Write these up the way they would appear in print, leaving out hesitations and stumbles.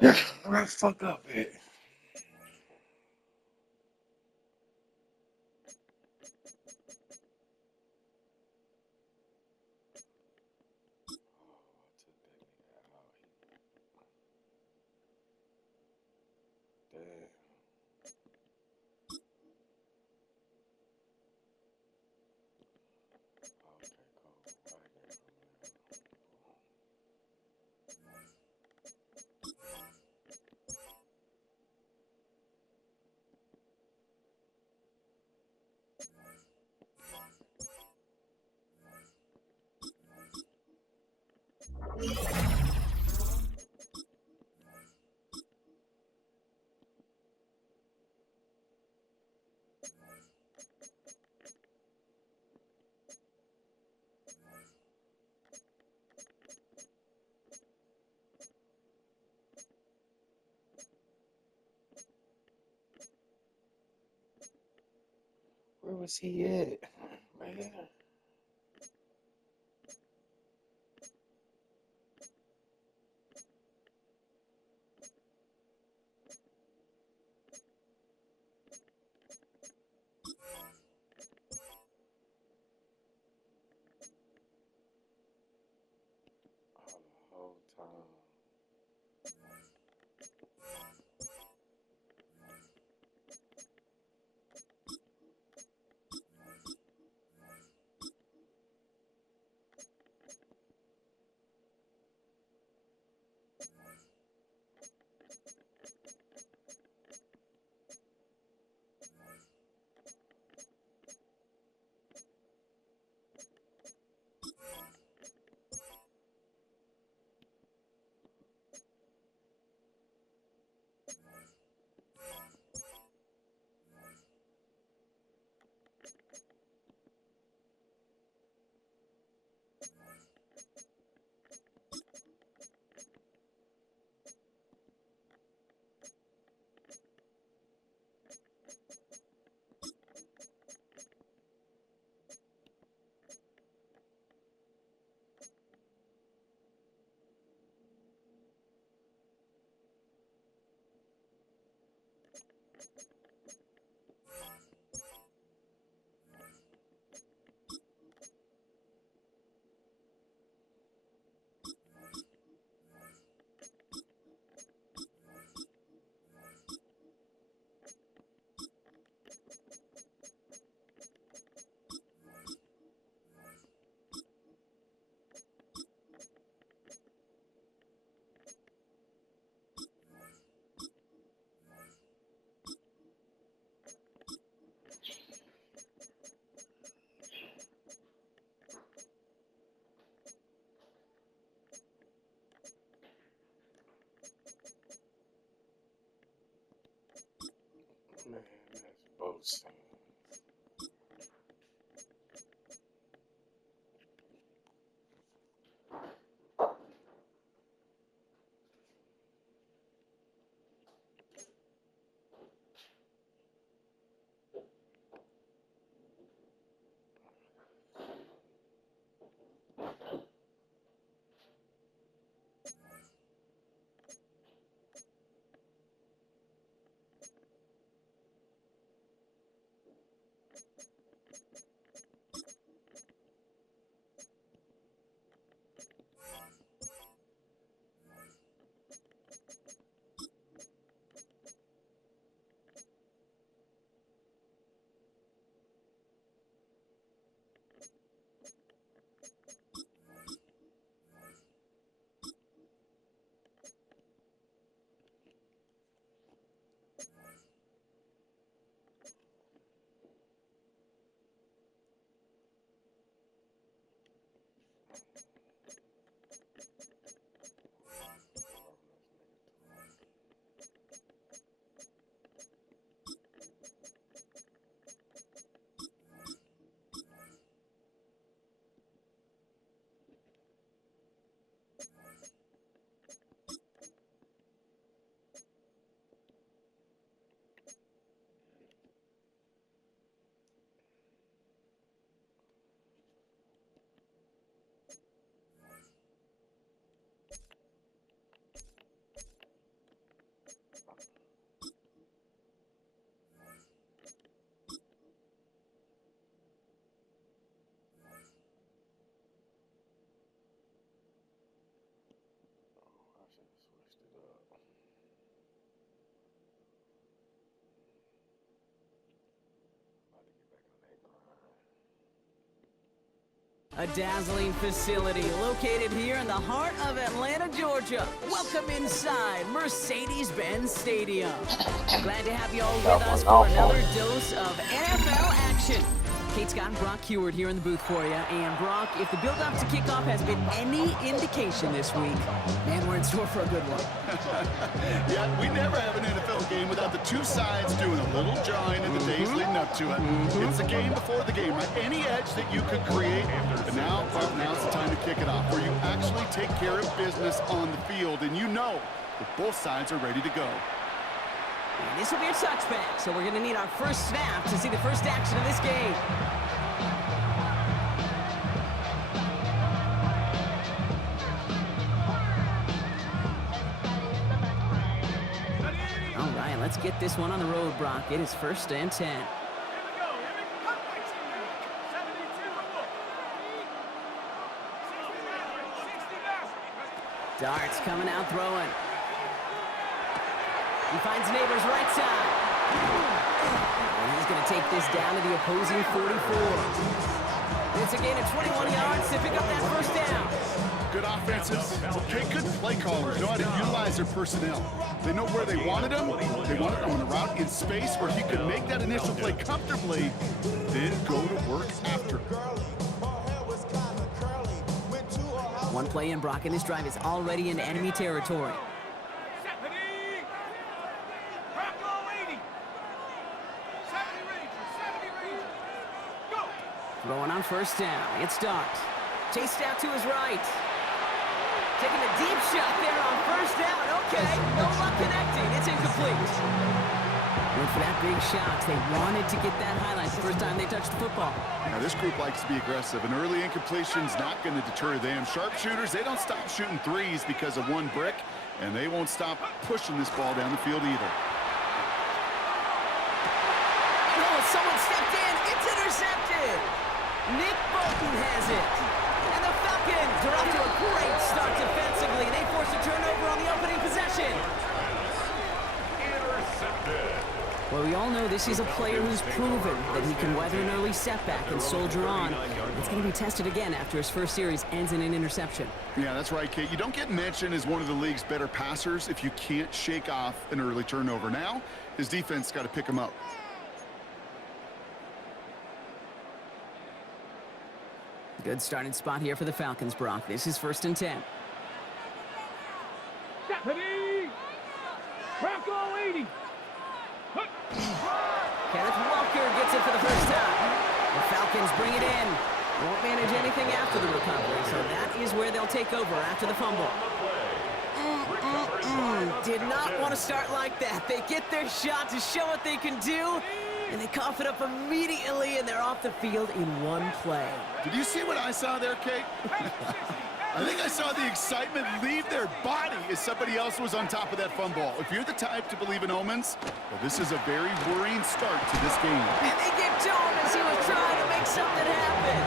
Where the fuck up at? Damn. Okay, cool. Where was he at, man? The whole time. Man, that's bullshit. A dazzling facility located here in the heart of Atlanta, Georgia. Welcome inside Mercedes-Benz Stadium. Glad to have you all with us for another dose of NFL action. Kate Scott and Brock Heward here in the booth for you. And Brock, if the build-up to kickoff has been any indication this week, man, we're in store for a good one. Yeah, we never have an NFL game without the two sides doing a little jawing in the days leading up to it. It's the game before the game, right? Any edge that you could create. And now's the time to kick it off, where you actually take care of business on the field, and you know that both sides are ready to go. And this will be a touchback, so we're going to need our first snap to see the first action of this game. All right, let's get this one on the road, Brock. It is 1st and 10. Darts coming out throwing. He finds Neighbors right side. And he's going to take this down to the opposing 44. It's a gain of 21 yards to pick up that first down. Good offenses. Okay, good play callers know how to utilize their personnel. They know where they wanted them. They wanted them on a route in space where he could make that initial play comfortably, then go to work after. One play in, Brock, and this drive is already in enemy territory. Throwing on first down. It starts. Chased out to his right. Taking a deep shot there on first down. Okay, no luck connecting. It's incomplete. Went for that big shot. They wanted to get that highlight the first time they touched the football. Now, this group likes to be aggressive. An early incompletion's not going to deter them. Sharpshooters, they don't stop shooting threes because of one brick, and they won't stop pushing this ball down the field either. Oh, someone stepped in. It's intercepted. Nick Bolton has it. And the Falcons are off to a great start defensively. They force a turnover on the opening possession. Well, we all know this is a player who's proven that he can weather an early setback and soldier on. It's going to be tested again after his first series ends in an interception. Yeah, that's right, Kate. You don't get mentioned as one of the league's better passers if you can't shake off an early turnover. Now, his defense got to pick him up. Good starting spot here for the Falcons, Brock. This is 1st and 10. Stephanie! Bronco 80! Kenneth Walker gets it for the first time. The Falcons bring it in. Won't manage anything after the recovery, so that is where they'll take over after the fumble. Did not want to start like that. They get their shot to show what they can do, and they cough it up immediately, and they're off the field in one play. Did you see what I saw there, Kate? I think I saw the excitement leave their body as somebody else was on top of that fumble. If you're the type to believe in omens, well, this is a very worrying start to this game. And they get to him as he was trying to make something happen.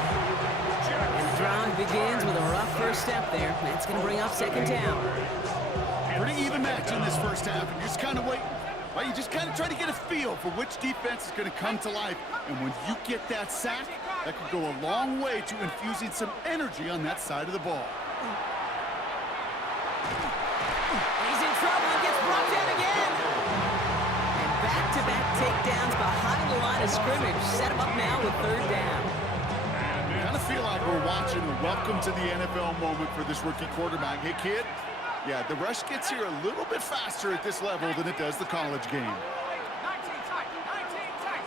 And the drive begins with a rough first step there. That's going to bring up 2nd down. Pretty even match in this first half, and you're just kind of waiting. Right, you just kind of try to get a feel for which defense is going to come to life. And when you get that sack, that could go a long way to infusing some energy on that side of the ball. He's in trouble and gets brought down again. And back-to-back takedowns behind the line of scrimmage. Set him up now with 3rd down. I kind of feel like we're watching a welcome to the NFL moment for this rookie quarterback. Hey, kid. Yeah, the rush gets here a little bit faster at this level than it does the college game. 19 tight, 19 tight.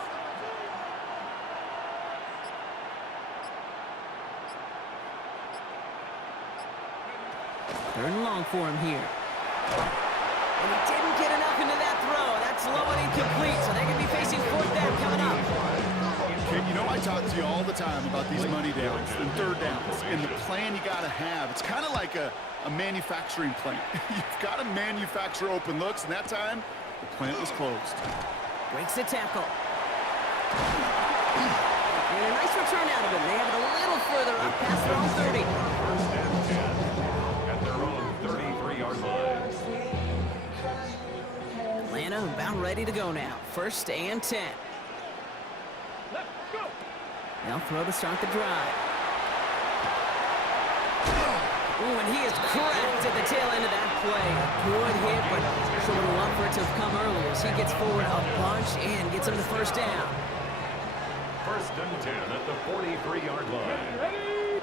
Third and long for him here. And he didn't get enough into that throw. That's low and incomplete, so they're going to be facing 4th down coming up. Kid, you know I talk to you all the time about these money downs and 3rd downs and the plan you got to have. It's kind of like a manufacturing plant. You've got to manufacture open looks, and that time, the plant was closed. Breaks the tackle. And a nice return out of him. They have it a little further up past their own 30. 1st and 10 at their own 33-yard line. Atlanta about ready to go now. 1st and 10. Let's go. They'll throw to start the drive. Ooh, and he is cracked at the tail end of that play. A good hit, but sure would love for it to have come earlier. So he gets forward a bunch and gets him the first down. 1st and 10 at the 43-yard line.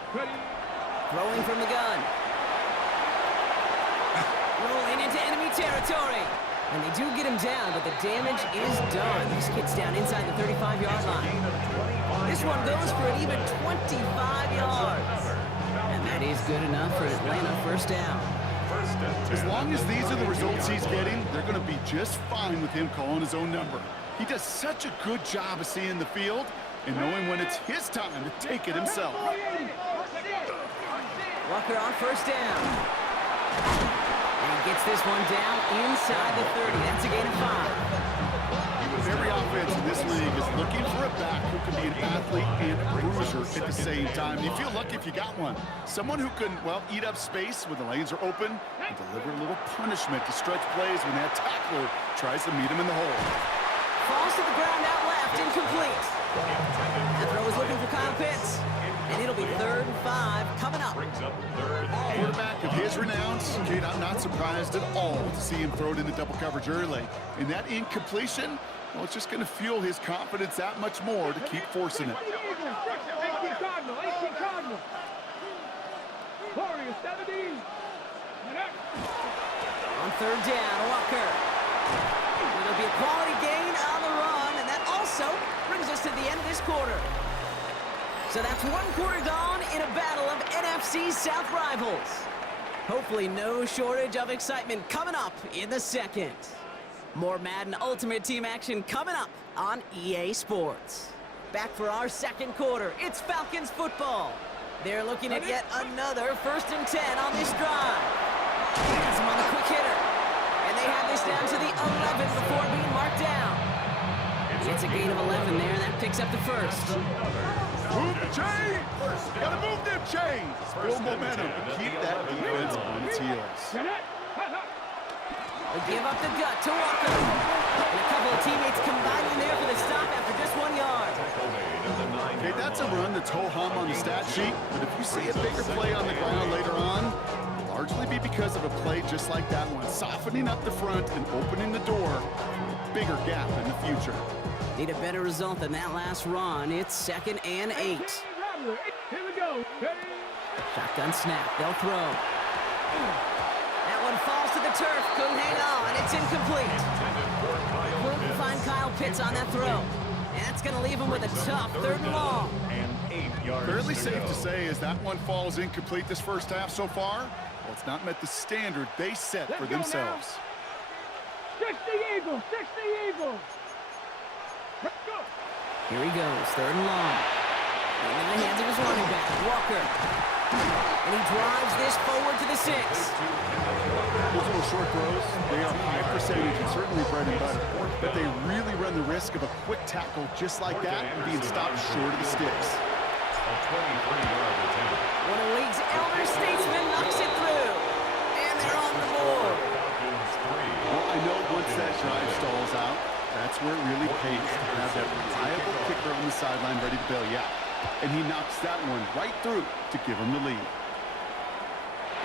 Throwing from the gun. Rolling into enemy territory. And they do get him down, but the damage is done. This kid's down inside the 35-yard line. This one goes for an even 25 yards. And that is good enough for Atlanta first down. As long as these are the results he's getting, they're going to be just fine with him calling his own number. He does such a good job of seeing the field and knowing when it's his time to take it himself. Walker on first down. And he gets this one down inside the 30. That's a gain of 5. Every offense in this league is looking for a back who can be an athlete and a bruiser at the same time. You feel lucky if you got one. Someone who can, well, eat up space when the lanes are open and deliver a little punishment to stretch plays when that tackler tries to meet him in the hole. Falls to the ground out left, incomplete. That throw was looking for Kyle Pitts. And it'll be 3rd and 5 coming up. Quarterback of his renown, Kate, I'm not surprised at all to see him throw it into double coverage early. And that incompletion, well, it's just going to fuel his confidence that much more to keep forcing it. 18 Cardinal. Warrior 70. On 3rd down, Walker. It'll be a quality gain on the run, and that also brings us to the end of this quarter. So that's 1 quarter gone in a battle of NFC South rivals. Hopefully no shortage of excitement coming up in the second. More Madden Ultimate Team action coming up on EA Sports. Back for our second quarter, it's Falcons football. They're looking at yet another 1st and 10 on this drive. Has him on the quick hitter. And they have this down to the 11 before being marked down. It's a gain of 11 there, and that picks up the first. Move the chain! Gotta move them chains! Build momentum. Keep that defense on its heels. They give up the gut to Walker. And a couple of teammates combining there for the stop after just 1 yard. Okay, that's a run that's ho-hum on the stat sheet, but if you see a bigger play on the ground later on, it'll largely be because of a play just like that one, softening up the front and opening the door for a bigger gap in the future. Need a better result than that last run. It's 2nd and 8. Here we go. Shotgun snap. They'll throw. That one falls to the turf. Couldn't hang on. It's incomplete. Couldn't find Kyle Pitts on that throw. And that's going to leave him with a tough 3rd and long. Fairly safe to say as that one falls incomplete this first half so far, well, it's not met the standard they set for themselves. 60 Eagles. Here he goes, 3rd and long. And in the hands of his running back, Walker. And he drives this forward to the 6. Those little short throws, they are high percentage and certainly bread and butter. But they really run the risk of a quick tackle just like that and being stopped short of the sticks. One of the league's elder statesmen knocks it through. And they're on the board. Well, I know once that drive stalls out, that's where it really pays to have that reliable kicker on the sideline ready to bail you out. And he knocks that one right through to give him the lead.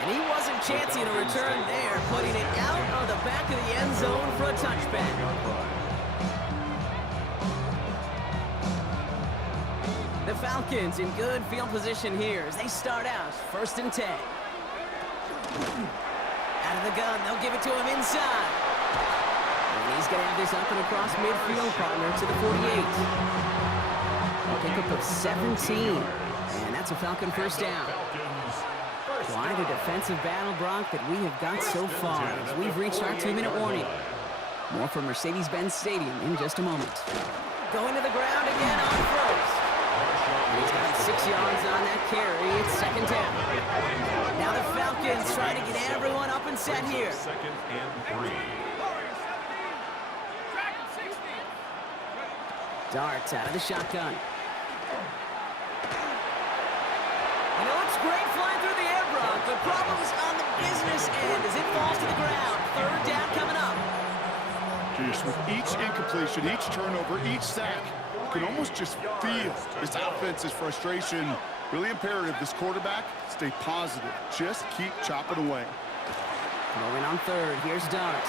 And he wasn't chancing a return there, putting it out of the back of the end zone for a touchback. The Falcons in good field position here as they start out 1st and 10. Out of the gun, they'll give it to him inside. And he's going to have this up and across midfield, partner, to the 48. A pickup of 17. And that's a Falcon first down. Quite a defensive battle, Brock, that we have got so far as we've reached our 2-minute warning. More from Mercedes-Benz Stadium in just a moment. Going to the ground again on first. And he's got 6 yards on that carry. It's 2nd down. Now the Falcons trying to get everyone up and set here. 2nd and 3. Darts out of the shotgun. And it looks great flying through the air, Brock. The problem's on the business end as it falls to the ground. 3rd down coming up. Just with each incompletion, each turnover, each sack, can almost just feel this offense's frustration. Really imperative, this quarterback, stay positive. Just keep chopping away. Going on third. Here's Dart.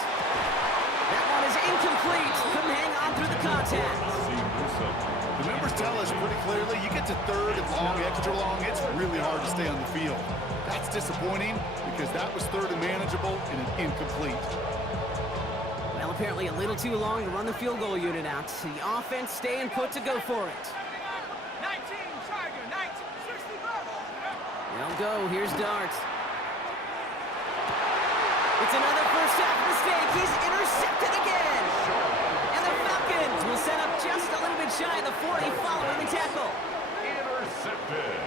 That one is incomplete. Couldn't hang on through the contact. The numbers tell us pretty clearly, you get to third and long, extra long, it's really hard to stay on the field. That's disappointing because that was third and manageable and an incomplete. Well, apparently a little too long to run the field goal unit out. The offense staying put to go for it. 19, Tiger, 1965. They'll go. Here's Dart. It's another first half mistake. He's intercepted again. And the Falcons will set up just a little bit shy of the 40 following the tackle. Intercepted.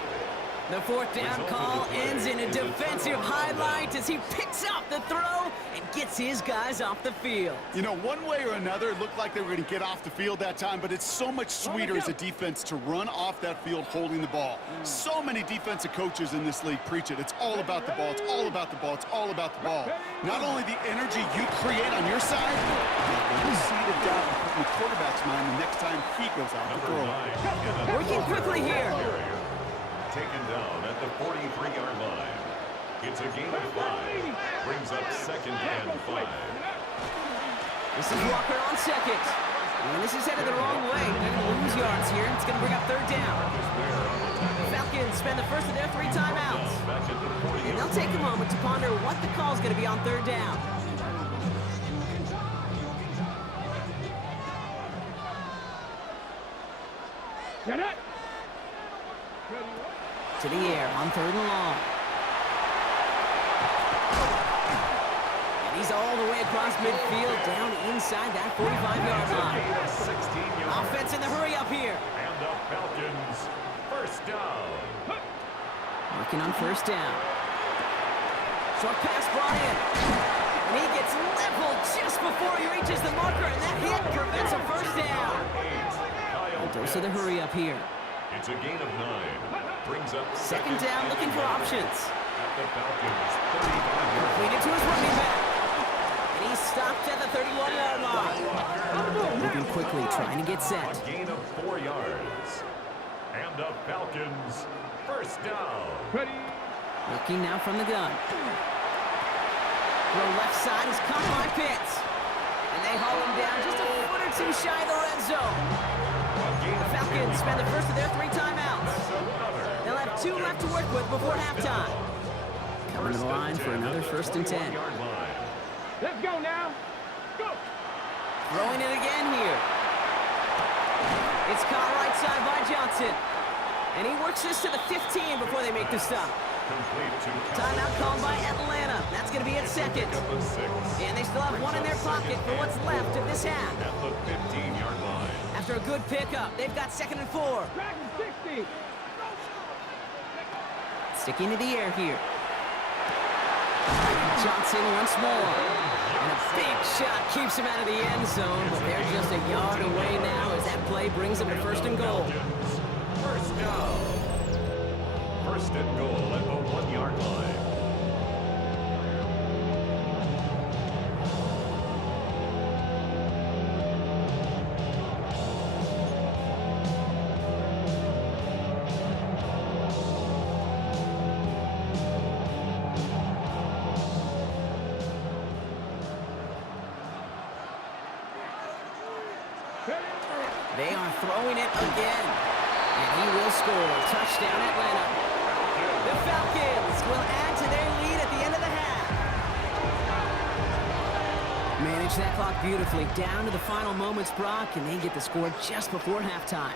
The fourth down call ends in a defensive highlight as he picks up the throw and gets his guys off the field. You know, one way or another, it looked like they were going to get off the field that time, but it's so much sweeter as a defense to run off that field holding the ball. So many defensive coaches in this league preach it. It's all about the ball. It's all about the ball. It's all about the ball. Not only the energy you create on your side, you see the doubt in the quarterback's mind the next time he goes out to throw. Working quickly here. Taken down at the 43-yard line. It's a gain of 5. Brings up 2nd and 5. This is Walker on second. And this is headed the wrong way. They're going to lose yards here. It's going to bring up third down. The Falcons spend the first of their 3 timeouts. And they'll take a moment to ponder what the call is going to be on third down. Get it. To the air on third and long. And he's all the way across midfield, down inside that 45-yard line. 16-yard. Offense in the hurry up here. And the Falcons, first down. Working on first down. Short pass brought in. And he gets leveled just before he reaches the marker, and that hit prevents a first down. A dose of the hurry up here. It's a gain of 9. Brings up Second down, looking for options. At the Falcons, 35-yard Lead it to his running back. And he's stopped at the 31-yard line. Moving quickly, trying to get set. A gain of 4 yards. And the Falcons, first down. Ready. Looking now from the gun. Throw left side is caught by Pitts. And they haul him down just a foot or two shy of the red zone. The Falcons spend the first of their 3 timeouts. They'll have 2 left to work with before halftime. Coming to the line for another first and 10. Let's go now. Go. Throwing it again here. It's caught right side by Johnson. And he works this to the 15 before they make the stop. Timeout called by Atlanta. That's going to be at second. And they still have 1 in their pocket for what's left of this half. At the 15-yard line. After a good pickup, they've got 2nd and 4. Dragon 60. Sticking to the air here. Johnson once more. And a big shot keeps him out of the end zone, but they're just a yard away now as that play brings them to 1st and goal. First down. 1st and goal at the 1-yard line. They are throwing it again. And he will score. Touchdown, Atlanta. The Falcons will add to their lead at the end of the half. Manage that clock beautifully down to the final moments, Brock, and they get the score just before halftime.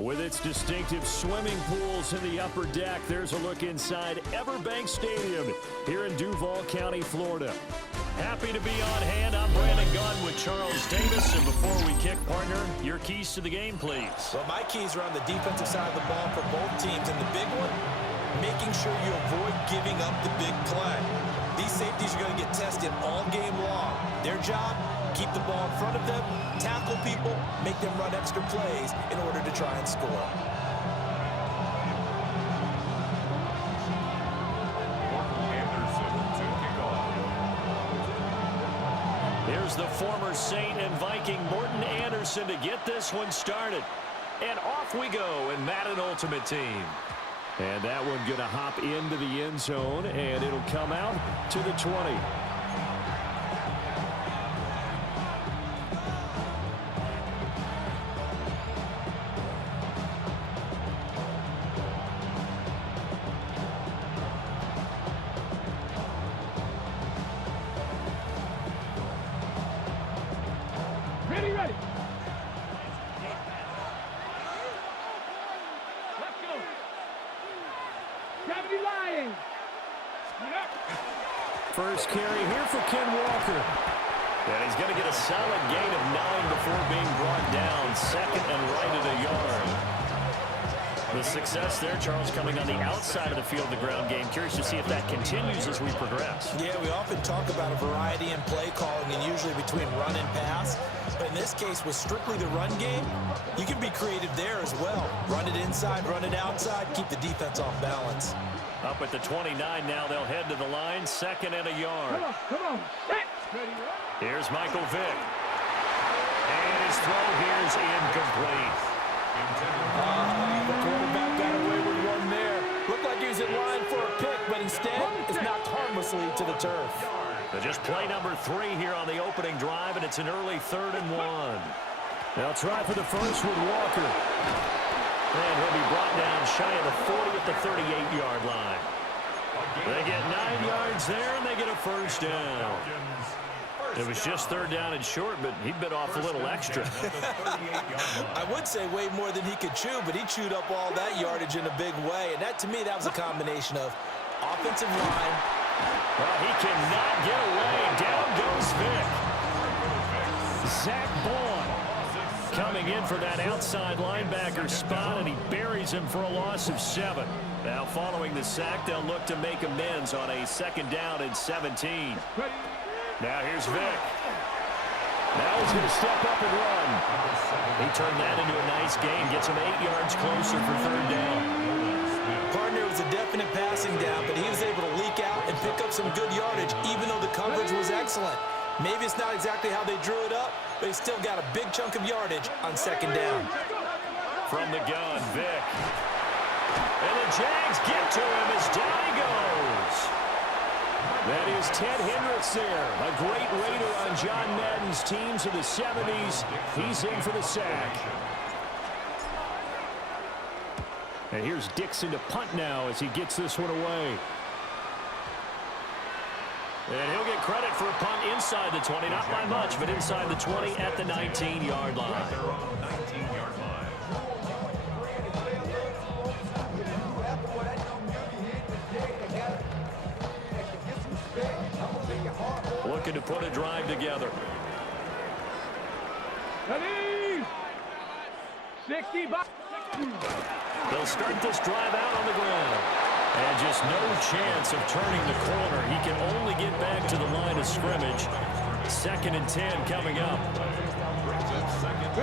With its distinctive swimming pools in the upper deck, there's a look inside Everbank Stadium here in Duval County, Florida. Happy to be on hand. I'm Brandon Gunn with Charles Davis. And before we kick, partner, your keys to the game, please. Well, my keys are on the defensive side of the ball for both teams. And the big one, making sure you avoid giving up the big play. These safeties are going to get tested all game long. Their job, keep the ball in front of them, tackle people, make them run extra plays in order to try and score. Here's the former Saint and Viking Morton Anderson to get this one started. And off we go in Madden Ultimate Team. And that one going to hop into the end zone, and it'll come out to the 20. Ready, ready. Let's go. Gravity lying. First carry here for Ken Walker. And he's going to get a solid gain of 9 before being brought down. Second and right at a yard. The success there, Charles, coming on the outside of the field, the ground game. Curious to see if that continues as we progress. Yeah, we often talk about a variety in play calling and usually between run and pass. But in this case, with strictly the run game, you can be creative there as well. Run it inside, run it outside, keep the defense off balance. Up at the 29 now, they'll head to the line. Second and a yard. Come on. Set. Ready, Here's Michael Vick. And his throw here's incomplete. The quarterback got away with one there. Looked like he was in line for a pick, but instead it's knocked harmlessly to the turf. But just play number 3 here on the opening drive, and it's an early 3rd and 1. They'll try for the first with Walker. And he'll be brought down shy of the 40 at the 38-yard line. They get 9 yards there, and they get a first down. It was just 3rd down and short, but he bit off a little extra. I would say way more than he could chew, but he chewed up all that yardage in a big way. And that, to me, that was a combination of offensive line. Well, he cannot get away. Down goes Vick. Zach Bourne coming in for that outside linebacker spot, and he buries him for a loss of 7. Now, following the sack, they'll look to make amends on a 2nd down and 17. Now here's Vick. Now he's going to step up and run. He turned that into a nice gain. Gets him 8 yards closer for 3rd down. Partner was a definite passing down, but he was able to leak out and pick up some good yardage, even though the coverage was excellent. Maybe it's not exactly how they drew it up, but he still got a big chunk of yardage on 2nd down. From the gun, Vick. And the Jags get to him as down he goes. That is Ted Hendricks there, a great raider on John Madden's teams of the 70s. He's in for the sack. And here's Dixon to punt now as he gets this one away. And he'll get credit for a punt inside the 20, not by much, but inside the 20 at the 19-yard line. Looking to put a drive together. Ready. 60 bucks. They'll start this drive out on the ground. And just no chance of turning the corner. He can only get back to the line of scrimmage. 2nd and 10 coming up.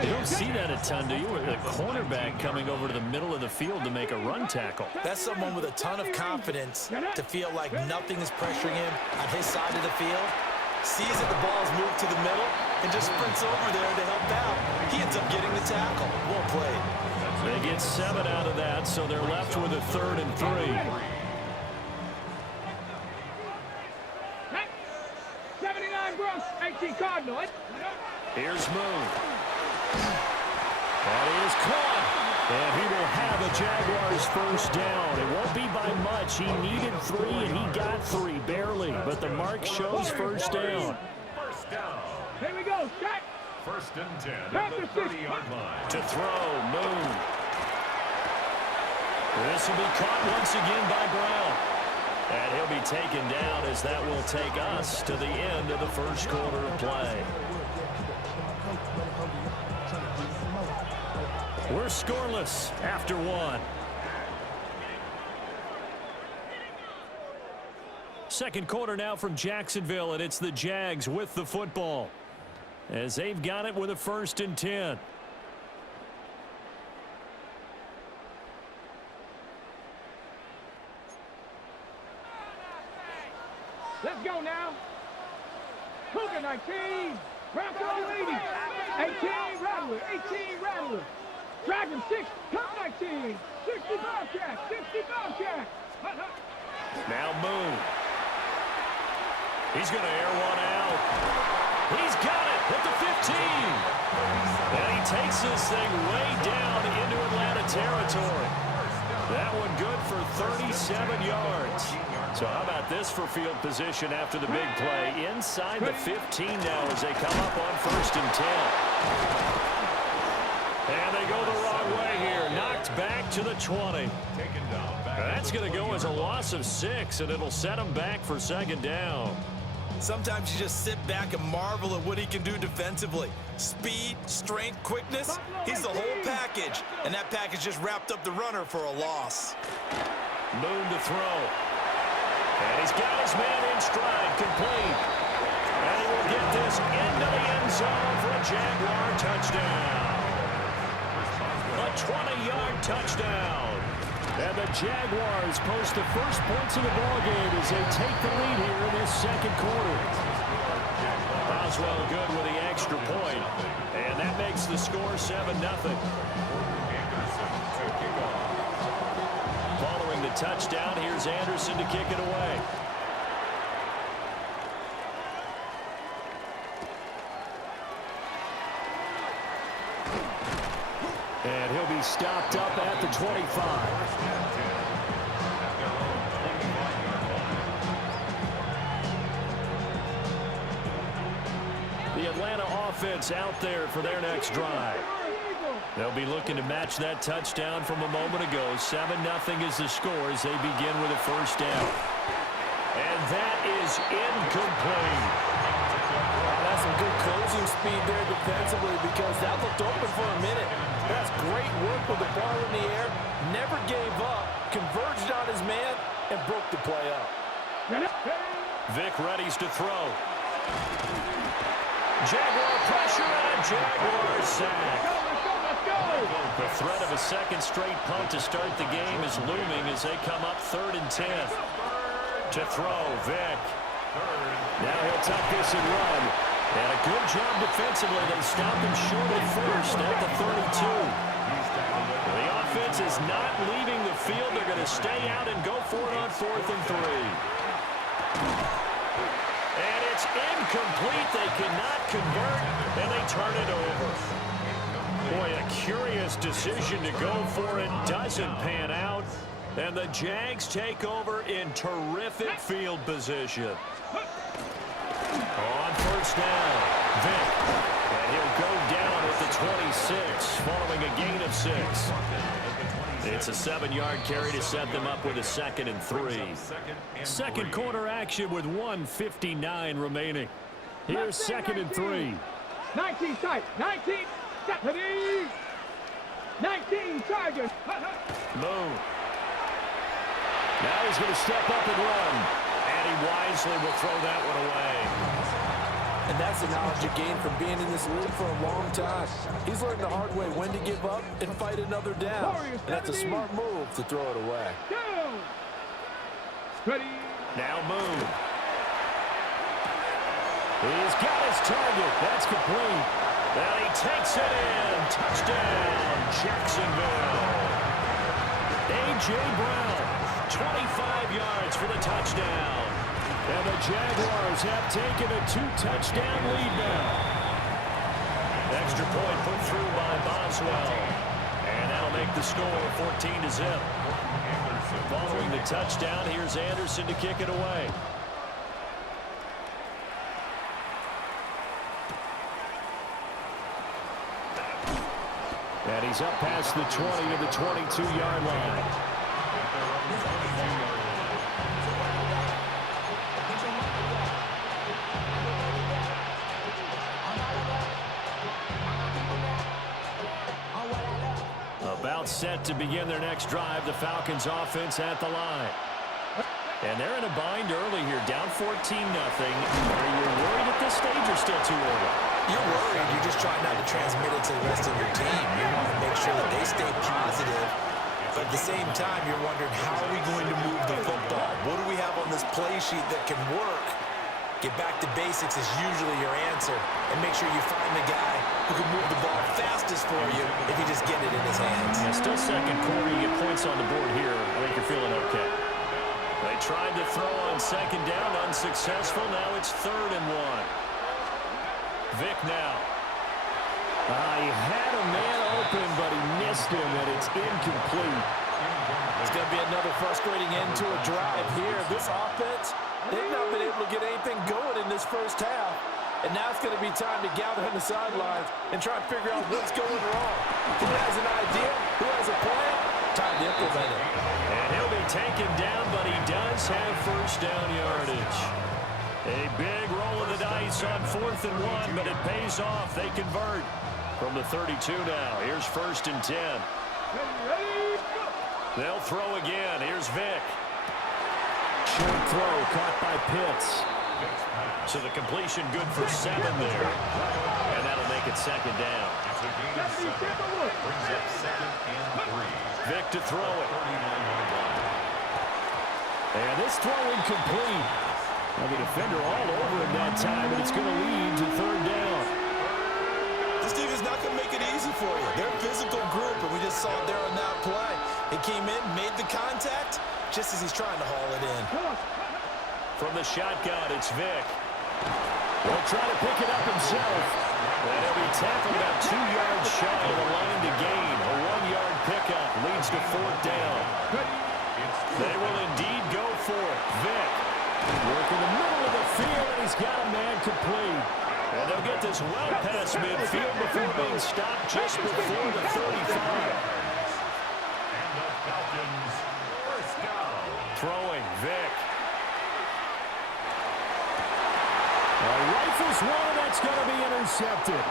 You don't see that a ton, do you? With a cornerback coming over to the middle of the field to make a run tackle. That's someone with a ton of confidence to feel like nothing is pressuring him on his side of the field. Sees that the ball's moved to the middle and just sprints over there to help out. He ends up getting the tackle. Well played. They get 7 out of that, so they're left with a 3rd and 3. 79 Bronx, 18 Cardinal. Here's Moon. That is caught. And he will have a Jaguars first down. It won't be by much. He needed 3, and he got 3, barely. But the mark shows first down. First down. Here we go, check. 1st and 10 at the 30-yard line. To throw, Moon. This will be caught once again by Brown. And he'll be taken down as that will take us to the end of the first quarter of play. We're scoreless after one. Second quarter now from Jacksonville, and it's the Jags with the football as they've got it with a 1st and 10. Let's go now. Cougar 19. Broncos 80. 18 Rattler. 18 Rattler. Dragon 6. Cup 19. 60 Bobcat. 60 Bobcat. Now Moon. He's going to air one out. He's got it at the 15. And he takes this thing way down into Atlanta territory. That one good for 37 yards. So how about this for field position after the big play? Inside the 15 now as they come up on 1st and 10. And they go the wrong way here. Knocked back to the 20. That's going to go as a loss of 6, and it'll set them back for 2nd down. Sometimes you just sit back and marvel at what he can do defensively. Speed, strength, quickness, he's the whole package. And that package just wrapped up the runner for a loss. Moon to throw. And he's got his man in stride, complete. And he will get this into the end zone for a Jaguar touchdown. A 20-yard touchdown. And the Jaguars post the first points of the ballgame as they take the lead here in this second quarter. Boswell good with the extra point. And that makes the score 7-0. Following the touchdown, here's Anderson to kick it away. And he'll be stopped up at the 25. The Atlanta offense out there for their next drive. They'll be looking to match that touchdown from a moment ago. 7-0 is the score as they begin with a 1st down. And that is incomplete. That's some good closing speed there defensively because that looked open for a minute. That's great work with the ball in the air. Never gave up, converged on his man, and broke the play up. Vic readies to throw. Jaguar pressure and a Jaguar sack. The threat of a second straight punt to start the game is looming as they come up 3rd and 10. To throw, Vic. Now he'll tuck this and run. And a good job defensively. They stop him short of 1st at the 32. The offense is not leaving the field. They're going to stay out and go for it on 4th and 3. And it's incomplete. They cannot convert, and they turn it over. Boy, a curious decision to go for it. Doesn't pan out. And the Jags take over in terrific field position. On 1st down, Vic. And he'll go down at the 26 following a gain of 6. It's a 7-yard carry to set them up with a 2nd and 3. Second quarter action with 1:59 remaining. Here's 2nd and 3. 19 tight. 19. 19 Tigers. Moon. Now he's going to step up and run. And he wisely will throw that one away. And that's the knowledge you gain from being in this league for a long time. He's learned the hard way when to give up and fight another down. And that's a smart move to throw it away. Ready. Now Moon. He's got his target. That's complete. And he takes it in. Touchdown, Jacksonville. A.J. Brown, 25 yards for the touchdown. And the Jaguars have taken a 2-touchdown lead now. Extra point put through by Boswell. And that'll make the score 14-0. Following the touchdown, here's Anderson to kick it away. And he's up past the 20 to the 22-yard line. About set to begin their next drive, the Falcons offense at the line. And they're in a bind early here, down 14-0. Are you worried at this stage or still too early? You're worried. You're just trying not to transmit it to the rest of your team. You want to make sure that they stay positive. But at the same time, you're wondering, how are we going to move the football? What do we have on this play sheet that can work? Get back to basics is usually your answer. And make sure you find the guy who can move the ball fastest for you if you just get it in his hands. Yeah, still second quarter. You get points on the board here. I think you're feeling okay. They tried to throw on second down, unsuccessful. Now it's 3rd and 1. Vic now. He had a man open, but he missed him, and it's incomplete. It's going to be another frustrating end to a drive here. This offense, they've not been able to get anything going in this first half. And now it's going to be time to gather on the sidelines and try and figure out what's going wrong. Who has an idea? Who has a plan? Time to implement it. And he'll be taken down, but he does have first down yardage. A big roll of the dice on 4th and 1, but it pays off. They convert from the 32 now. Here's 1st and 10. They'll throw again. Here's Vic. Short throw caught by Pitts. So the completion good for 7 there. And that'll make it 2nd down. Brings up 2nd and 3. Vic to throw it. And this throw incomplete. Well, the defender all over him that time, and it's going to lead to 3rd down. This team is not going to make it easy for you. They're a physical group, and we just saw it there on that play. He came in, made the contact, just as he's trying to haul it in. From the shotgun, it's Vic. He'll try to pick it up himself. And he'll be tackled about 2 yards shy of the line to gain. A 1-yard pickup leads to 4th down. They will indeed go for it. Vic work in the middle of the field, and he's got a man complete. And they'll get this well past midfield before being stopped just before the 35. And the Falcons first down. Throwing, Vic. Rifles one, that's going to be intercepted.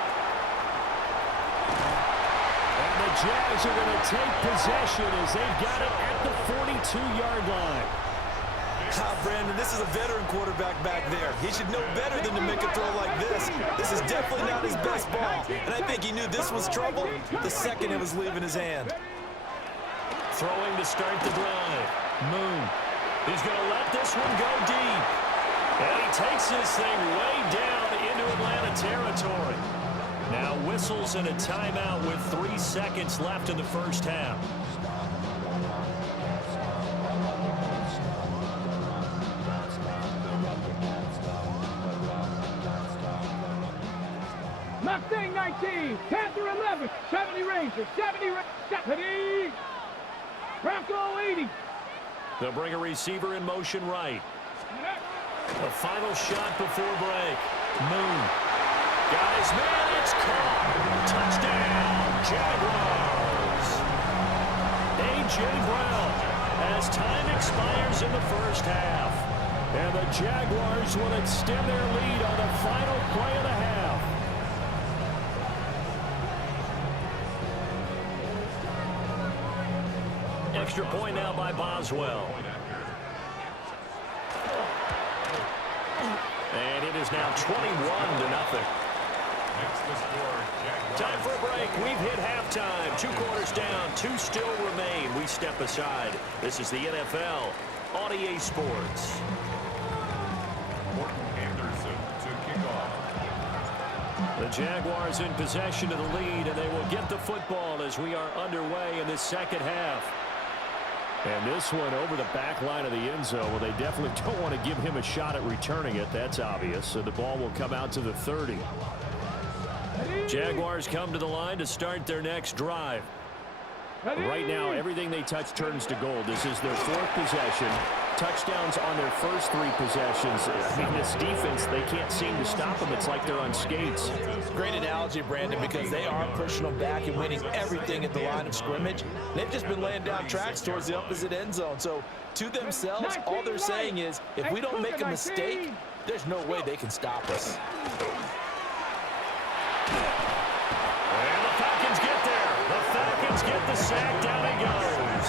And the Jags are going to take possession as they've got it at the 42-yard line. Brandon, this is a veteran quarterback back there. He should know better than to make a throw like this. This is definitely not his best ball. And I think he knew this was trouble the second it was leaving his hand. Throwing to start the drive. Moon. He's going to let this one go deep. And he takes this thing way down into Atlanta territory. Now whistles and a timeout with 3 seconds left in the first half. Mustang 19, Panther 11, 70 Ranger, 70, Bronco 80. They'll bring a receiver in motion right. The final shot before break. Moon. Got his man. It's caught. Touchdown, Jaguars. A.J. Brown as time expires in the first half. And the Jaguars will extend their lead on the final play of the half. Extra point now by Boswell. And it is now 21-0. Time for a break. We've hit halftime. 2 quarters down. 2 still remain. We step aside. This is the NFL on EA Sports. Anderson to kick off. The Jaguars in possession of the lead, and they will get the football as we are underway in this second half. And this one over the back line of the end zone. Well, they definitely don't want to give him a shot at returning it. That's obvious. So the ball will come out to the 30. Jaguars come to the line to start their next drive. Right now, everything they touch turns to gold. This is their 4th possession. touchdowns on their first 3 possessions. I mean, this defense, they can't seem to stop them. It's like they're on skates. Great analogy, Brandon, because they are pushing them back and winning everything at the line of scrimmage. They've just been laying down tracks towards the opposite end zone. So to themselves, all they're saying is, if we don't make a mistake, there's no way they can stop us. And the Falcons get there. The Falcons get the sack. Down he goes.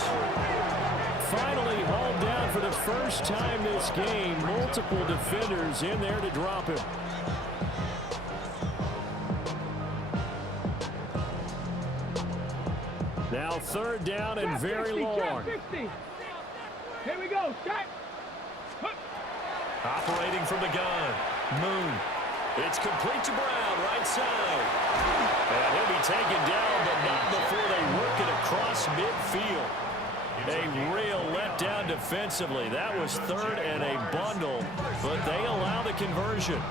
Finally hauled down for the first time this game. Multiple defenders in there to drop him. Now 3rd down and very long. Here we go, Shaq. Operating from the gun. Moon. It's complete to Brown, right side. And he'll be taken down, but not before they work it across midfield. A real letdown defensively. That was 3rd and a bundle, but they allow the conversion.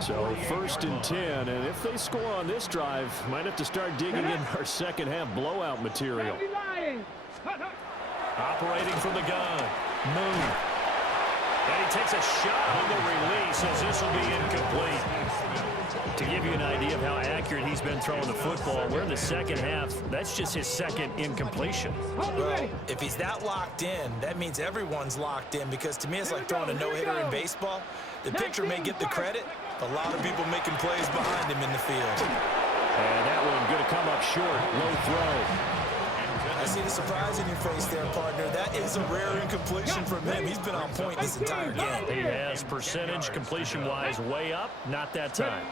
So 1st and 10, and if they score on this drive, might have to start digging in our second half blowout material. Operating from the gun. Moon. And he takes a shot on the release as this will be incomplete. To give you an idea of how accurate he's been throwing the football, we're in the second half. That's just his 2nd incompletion. Well, if he's that locked in, that means everyone's locked in, because to me it's like throwing a no-hitter in baseball. The pitcher may get the credit, a lot of people making plays behind him in the field. And that one going to come up short. Low throw. I see the surprise in your face there, partner. That is a rare incompletion from him. He's been on point this entire game. He has percentage completion-wise way up. Not that time.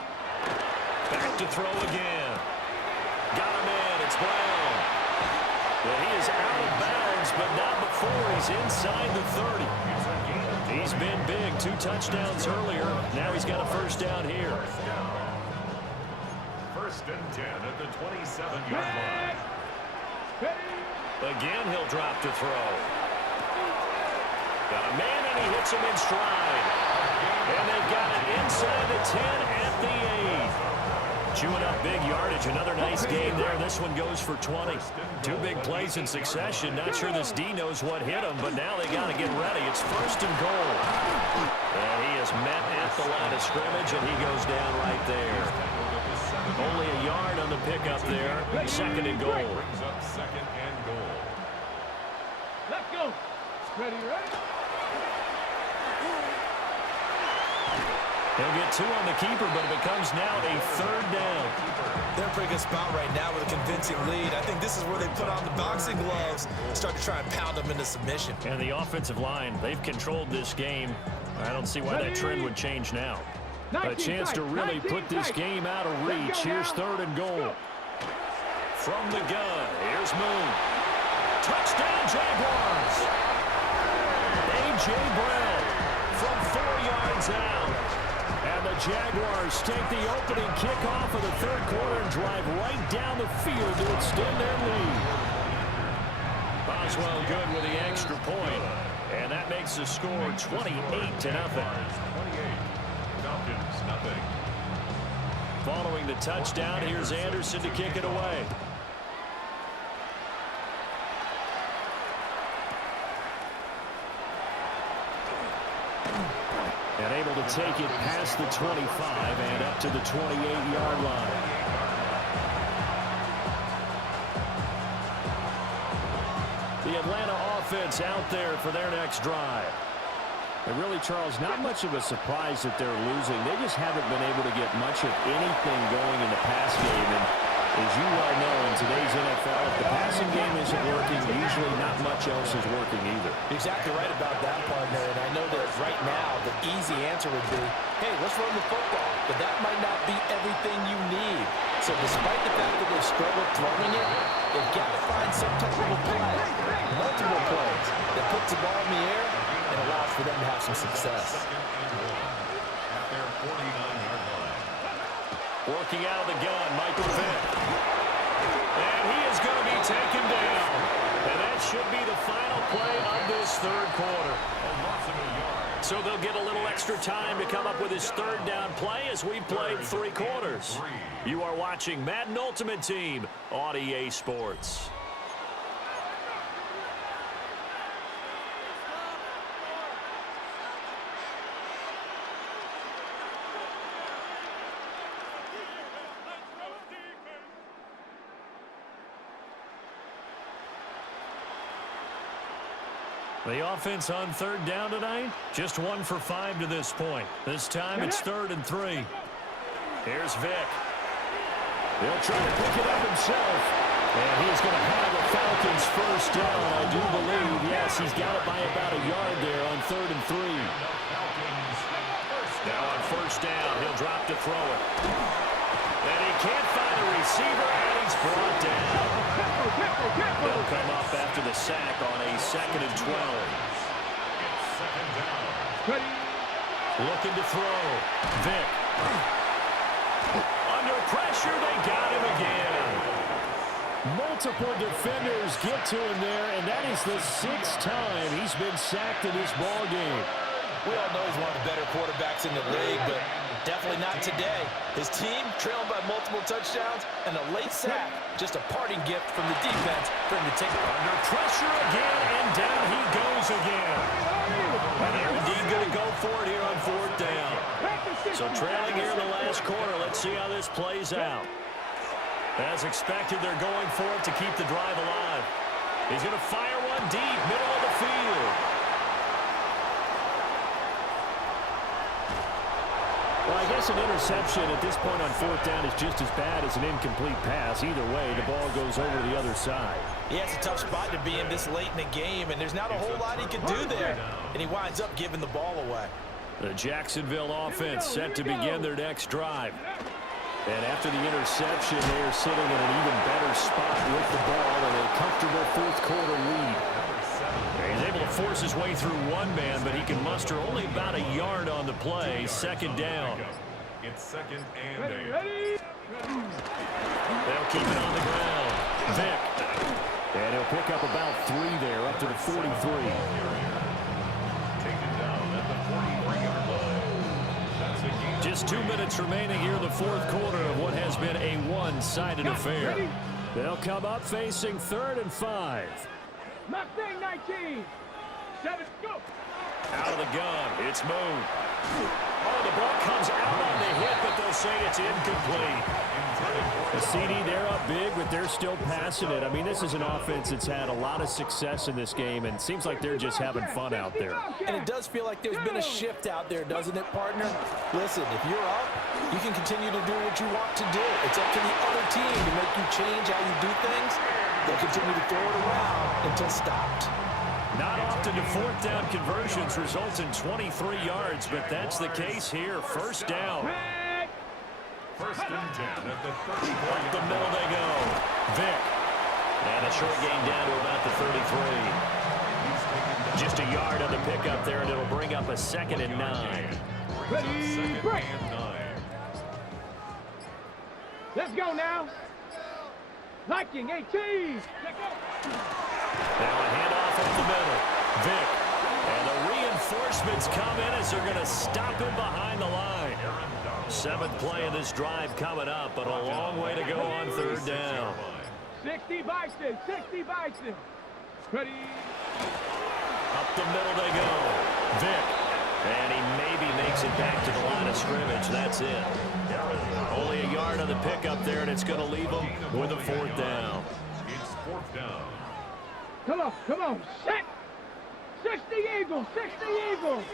Back to throw again. Got him in. It's Brown. Well, he is out of bounds, but not before he's inside the 30. He's been big. 2 touchdowns earlier. Now he's got a 1st down here. 1st and 10 at the 27-yard line. Again, he'll drop to throw. Got a man, and he hits him in stride. And they've got it inside the 10 at the 8. Chewing up big yardage. Another nice game there. This one goes for 20. 2 big plays in succession. Not sure this D knows what hit him, but now they got to get ready. It's 1st and goal. And he is met at the line of scrimmage, and he goes down right there. Only a yard on the pickup there. 2nd and goal. Brings up 2nd and goal. Let's go. Ready, ready? He'll get 2 on the keeper, but it becomes now a 3rd down. They're in a pretty good spot right now with a convincing lead. I think this is where they put on the boxing gloves and start to try and pound them into submission. And the offensive line, they've controlled this game. I don't see why that trend would change now. A chance to really put this game out of reach. Here's 3rd and goal. From the gun, here's Moon. Touchdown, Jaguars! A.J. Brown from 4 yards out. And the Jaguars take the opening kickoff of the 3rd quarter and drive right down the field to extend their lead. Boswell good with the extra point, and that makes the score 28-0. Falcons, nothing. Following the touchdown, here's Anderson to kick it away. And able to take it past the 25 and up to the 28-yard line. The Atlanta offense out there for their next drive. And really, Charles, not much of a surprise that they're losing. They just haven't been able to get much of anything going in the pass game. And as you well know, in today's NFL, if the passing game isn't working, usually not much else is working either. Exactly right about that, partner. And I know that right now the easy answer would be, hey, let's run the football. But that might not be everything you need. So despite the fact that they've struggled throwing it, they've got to find some type of a play, multiple plays, that puts the ball in the air and allows for them to have some success. At their 49-yard line. Working out of the gun, Michael Vick. And he is going to be taken down. And that should be the final play of this 3rd quarter. A loss of a yard. So they'll get a little extra time to come up with his 3rd down play as we played 3 quarters. You are watching Madden Ultimate Team on EA Sports. The offense on third down tonight, just 1 for 5 to this point. This time it's 3rd and 3. Here's Vick. He'll try to pick it up himself. And he's going to have a Falcons first down, I do believe. Yes, he's got it by about a yard there on 3rd and 3. Now on first down, he'll drop to throw it. And he can't find a receiver, and he's brought down. They'll come up after the sack on a 2nd and 12. Looking to throw. Vick. Under pressure, they got him again. Multiple defenders get to him there, and that is the 6th time he's been sacked in this ball game. We all know he's one of the better quarterbacks in the league, but definitely not today. His team trailing by multiple touchdowns, and a late sack, just a parting gift from the defense for him to take it. Under pressure again, and down he goes again. And they're indeed going to go for it here on 4th down. So trailing here in the last quarter, let's see how this plays out. As expected, they're going for it to keep the drive alive. He's going to fire one deep, middle of the field. Well, I guess an interception at this point on 4th down is just as bad as an incomplete pass. Either way, the ball goes over the other side. Yeah, it's a tough spot to be in this late in the game, and there's not a whole lot he can do there. And he winds up giving the ball away. The Jacksonville offense set to begin their next drive. And after the interception, they are sitting in an even better spot with the ball and a comfortable 4th quarter lead. He's able to force his way through one man, but he can muster only about a yard on the play. 2nd down. It's 2nd and 8. They'll keep it on the ground. Vick. And he'll pick up about 3 there, up to the 43. Taken down at the 43-yard line. That's a gain. Just 2 minutes remaining here in the 4th quarter of what has been a one-sided affair. They'll come up facing 3rd and 5. Mustang 19. 7, go. Out of the gun. It's moved. Oh, the ball comes out on the hit, but they'll say it's incomplete. The CD, they're up big, but they're still passing it. I mean, this is an offense that's had a lot of success in this game, and it seems like they're just having fun out there. And it does feel like there's been a shift out there, doesn't it, partner? Listen, if you're up, you can continue to do what you want to do. It's up to the other team to make you change how you do things. They'll continue to throw it around until stopped. Not often do 4th down conversions result in 23 yards, but that's the case here. 1st down. 1st and 10 at the 33. Up the middle they go. Vick. And a short gain down to about the 33. Just a yard on the pickup there, and it'll bring up a 2nd and 9. Ready, break. Let's go now. Liking 18. Now a handoff up the middle. Vick. And the reinforcements come in as they're going to stop him behind the line. 7th play of this drive coming up, but a long way to go on 3rd down. 60 Bison, 60 Bison. Ready. Up the middle they go. Vick. And he maybe makes it back to the line of scrimmage. That's it. Only a yard on the pickup there, and it's going to leave him with a 4th down. It's 4th down. Come on, set. 60 Eagles, 60 Eagles.